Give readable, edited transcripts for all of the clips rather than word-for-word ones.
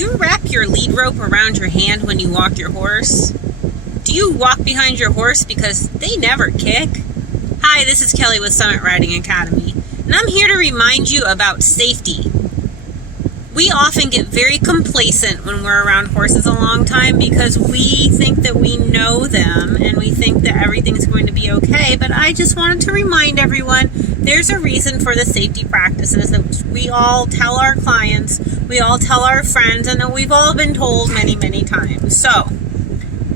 you wrap your lead rope around your hand when you walk your horse? Do you walk behind your horse because they never kick? Hi, this is Kelly with Summit Riding Academy, and I'm here to remind you about safety. We often get very complacent when we're around horses a long time because we think that we know them and we think that everything's going to be okay. But I just wanted to remind everyone there's a reason for the safety practices that we all tell our clients, we all tell our friends, and that we've all been told many, many times. So,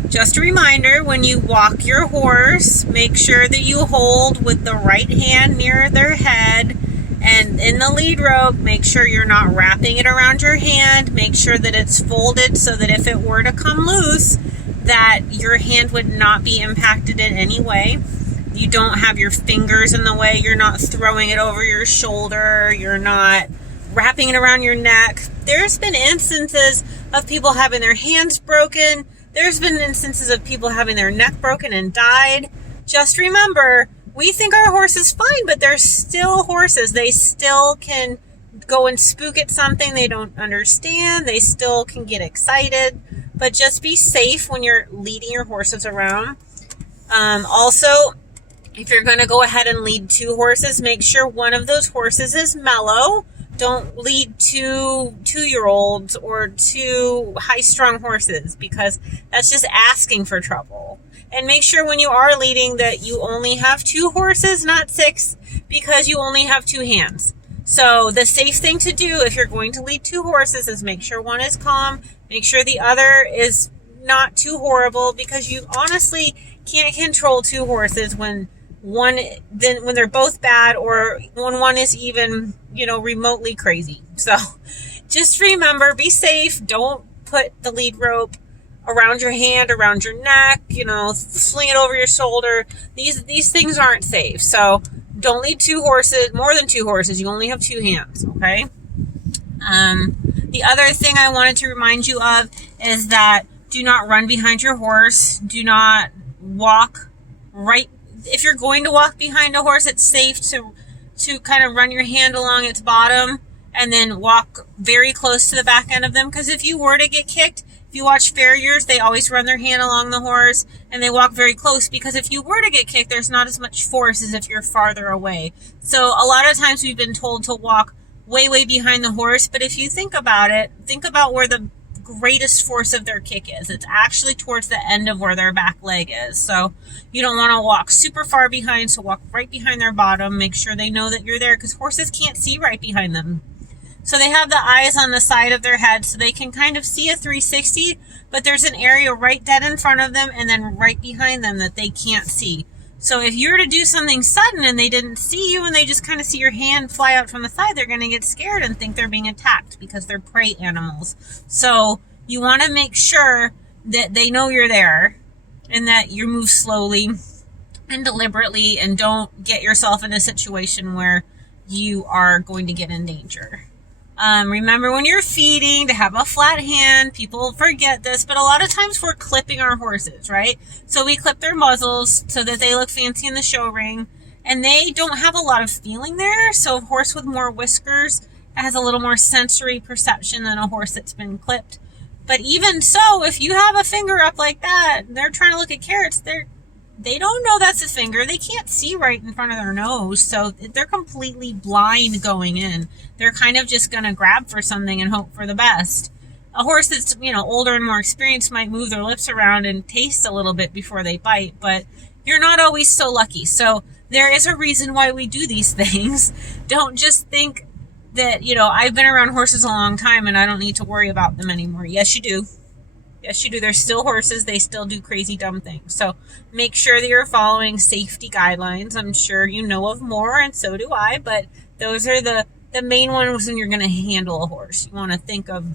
just a reminder, when you walk your horse, make sure that you hold with the right hand near their head. And in the lead rope, make sure you're not wrapping it around your hand. Make sure that it's folded so that if it were to come loose, that your hand would not be impacted in any way. You don't have your fingers in the way. You're not throwing it over your shoulder. You're not wrapping it around your neck. There's been instances of people having their hands broken. There's been instances of people having their neck broken and died. Just remember, we think our horse is fine, but they're still horses. They still can go and spook at something they don't understand. They still can get excited. But just be safe when you're leading your horses around. Also, if you're going to go ahead and lead two horses, make sure one of those horses is mellow. Don't lead two 2-year-olds or two high-strung horses because that's just asking for trouble. And make sure when you are leading that you only have 2 horses, not 6, because you only have 2 hands. So the safe thing to do if you're going to lead 2 horses is make sure one is calm, make sure the other is not too horrible, because you honestly can't control 2 horses when they're both bad or when one is even, remotely crazy. So just remember, be safe. Don't put the lead rope around your hand, around your neck, sling it over your shoulder. These things aren't safe. So don't lead 2 horses, more than 2 horses. You only have 2 hands, okay? The other thing I wanted to remind you of is that do not run behind your horse. Do not walk right. If you're going to walk behind a horse, it's safe to kind of run your hand along its bottom and then walk very close to the back end of them. Because if you were to get kicked, if you watch farriers, they always run their hand along the horse and they walk very close, because if you were to get kicked, there's not as much force as if you're farther away. So a lot of times we've been told to walk way, way behind the horse. But if you think about it, think about where the greatest force of their kick is. It's actually towards the end of where their back leg is. So you don't want to walk super far behind. So walk right behind their bottom. Make sure they know that you're there, because horses can't see right behind them. So they have the eyes on the side of their head, so they can kind of see a 360, but there's an area right dead in front of them and then right behind them that they can't see. So if you were to do something sudden and they didn't see you and they just kind of see your hand fly out from the side, they're going to get scared and think they're being attacked because they're prey animals. So you want to make sure that they know you're there and that you move slowly and deliberately, and don't get yourself in a situation where you are going to get in danger. Remember when you're feeding to have a flat hand. People forget this, but a lot of times we're clipping our horses, right? So we clip their muzzles so that they look fancy in the show ring, and they don't have a lot of feeling there. So a horse with more whiskers has a little more sensory perception than a horse that's been clipped. But even so, if you have a finger up like that, they're trying to look at carrots, they don't know that's a finger. They can't see right in front of their nose, so they're completely blind going in. They're kind of just going to grab for something and hope for the best. A horse that's, older and more experienced might move their lips around and taste a little bit before they bite, but you're not always so lucky. So there is a reason why we do these things. Don't just think that, I've been around horses a long time and I don't need to worry about them anymore. Yes, you do. Yes, you do. They're still horses. They still do crazy, dumb things. So make sure that you're following safety guidelines. I'm sure you know of more, and so do I, but those are the main ones when you're going to handle a horse. You want to think of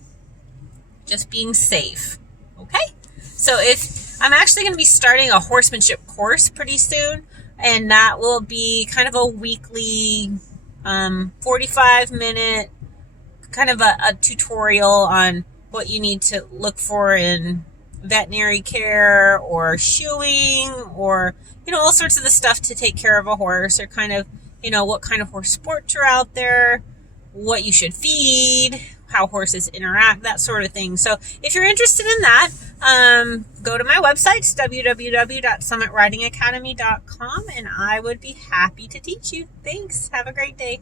just being safe. Okay? So I'm actually going to be starting a horsemanship course pretty soon, and that will be kind of a weekly 45-minute kind of a tutorial on what you need to look for in veterinary care or shoeing, or, all sorts of the stuff to take care of a horse, or kind of, what kind of horse sports are out there, what you should feed, how horses interact, that sort of thing. So if you're interested in that, go to my website, www.summitridingacademy.com, and I would be happy to teach you. Thanks. Have a great day.